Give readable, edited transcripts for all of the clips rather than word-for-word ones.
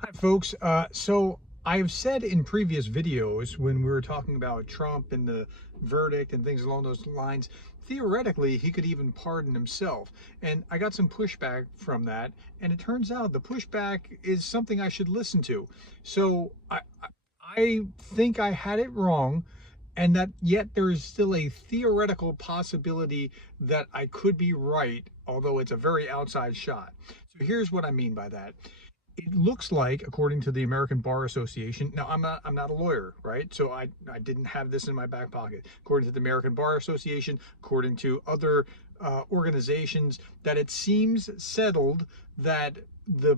Hi, folks. So I've said in previous videos when we were talking about Trump and the verdict and things along those lines, theoretically, he could even pardon himself. And I got some pushback from that. And it turns out the pushback is something I should listen to. So I think I had it wrong. And that yet there is still a theoretical possibility that I could be right, although it's a very outside shot. So here's what I mean by that. It looks like, according to the American Bar Association, now I'm not a lawyer, right? So I didn't have this in my back pocket. According to the American Bar Association, according to other organizations, that it seems settled that the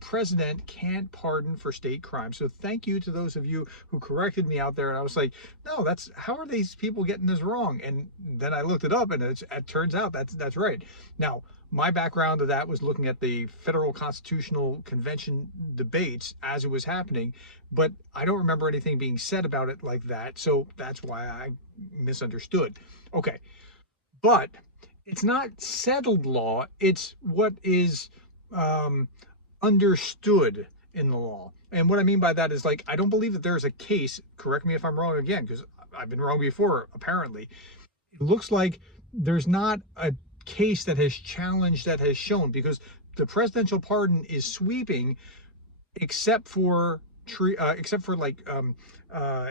president can't pardon for state crime. So thank you to those of you who corrected me out there. And I was like, no, that's how are these people getting this wrong? And then I looked it up, and it turns out that's right. Now, my background of that was looking at the Federal Constitutional Convention debates as it was happening, but I don't remember anything being said about it like that. So that's why I misunderstood. Okay, but it's not settled law. It's what is um, understood in the law. And what I mean by that is, like, I don't believe that there's a case, correct me if I'm wrong again, because I've been wrong before, apparently. It looks like there's not a case that has challenged, that has shown, because the presidential pardon is sweeping except for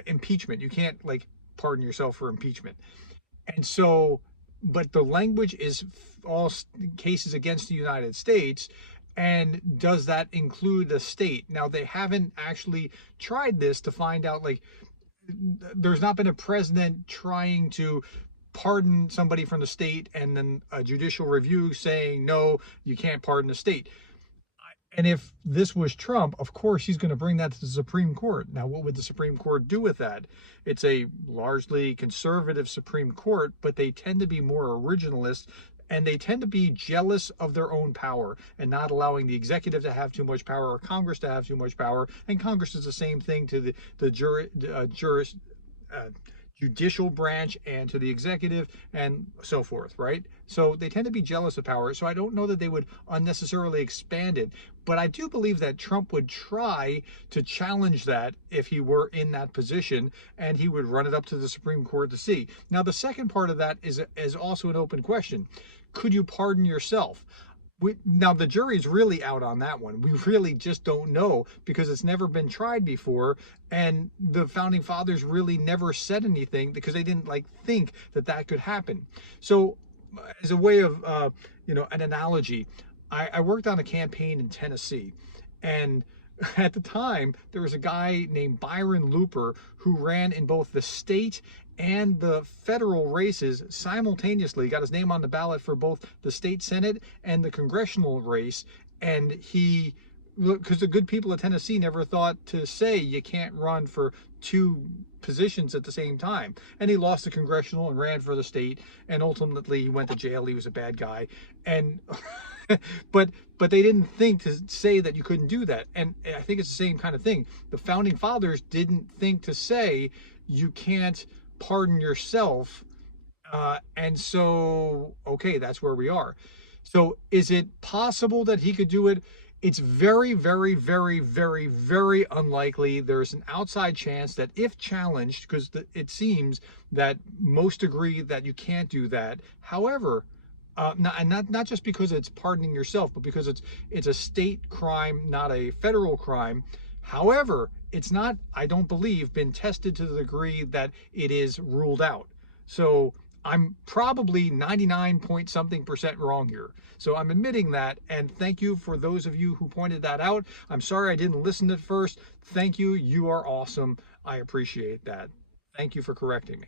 impeachment. You can't like pardon yourself for impeachment. And so, but the language is all cases against the United States. And does that include the state? Now, they haven't actually tried this to find out, like, there's not been a president trying to pardon somebody from the state and then a judicial review saying, no, you can't pardon the state. And if this was Trump, of course, he's going to bring that to the Supreme Court. Now, what would the Supreme Court do with that? It's a largely conservative Supreme Court, but they tend to be more originalist, and they tend to be jealous of their own power and not allowing the executive to have too much power or Congress to have too much power. And Congress is the same thing to uh, judicial branch and to the executive and so forth, right? So they tend to be jealous of power. So I don't know that they would unnecessarily expand it, but I do believe that Trump would try to challenge that if he were in that position, and he would run it up to the Supreme Court to see. Now, the second part of that is also an open question. Could you pardon yourself? Now, the jury's really out on that one. We really just don't know, because it's never been tried before, and the founding fathers really never said anything because they didn't think that that could happen. So, as a way of an analogy, I worked on a campaign in Tennessee, and at the time there was a guy named Byron Looper who ran in both the state and the federal races simultaneously, got his name on the ballot for both the state senate and the congressional race. And he, because the good people of Tennessee never thought to say you can't run for two positions at the same time. And he lost the congressional and ran for the state, and ultimately he went to jail. He was a bad guy. And but they didn't think to say that you couldn't do that. And I think it's the same kind of thing. The founding fathers didn't think to say you can't pardon yourself. And so, okay, that's where we are. So is it possible that he could do it? It's very, very, very, very, very unlikely. There's an outside chance that if challenged, because it seems that most agree that you can't do that. However, not just because it's pardoning yourself, but because it's a state crime, not a federal crime. However, it's not, I don't believe, been tested to the degree that it is ruled out. So I'm probably 99 point something percent wrong here. So I'm admitting that, and thank you for those of you who pointed that out. I'm sorry I didn't listen at first. Thank you. You are awesome. I appreciate that. Thank you for correcting me.